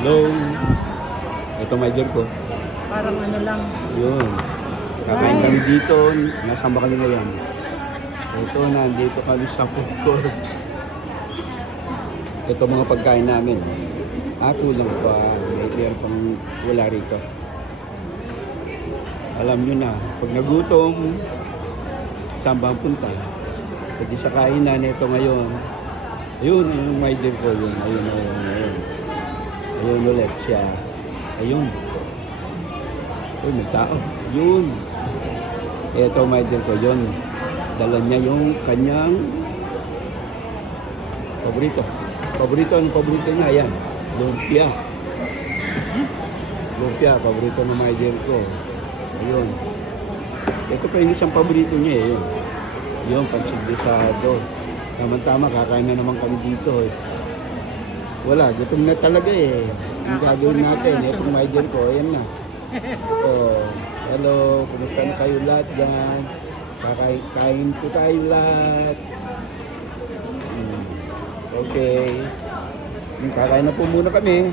Hello. Ito major ko. Parang ano lang. Yun. Kakain kami dito. Nasaan ba kami ngayon? Ito, nandito kami sa food court. Ito mga pagkain namin. Kulang pa. May pang wala rito. Alam nyo na, pag nagutom, saan ba ang punta? Pwede sa kainan ito ngayon. Ayun, yung major ko yun. Ayun. Ayun ulit siya. Ayun. Uy, may tao. Yun. Ito, major ko yun. Dala niya yung kanyang paborito. Ang paborito niya, yan. Lumpia. Paborito ng major ko. Ayun. Ito pa yung isang paborito niya eh. Yun. Yung pansigdisado. Tama-tama, kakain na naman kami dito eh. Wala, gutom na talaga eh. Ang gagawin natin, itong major ko, ayan na. Oh, hello, kumusta na kayo lahat dyan? Kakain po tayo lahat. Okay. Kakain na po muna kami.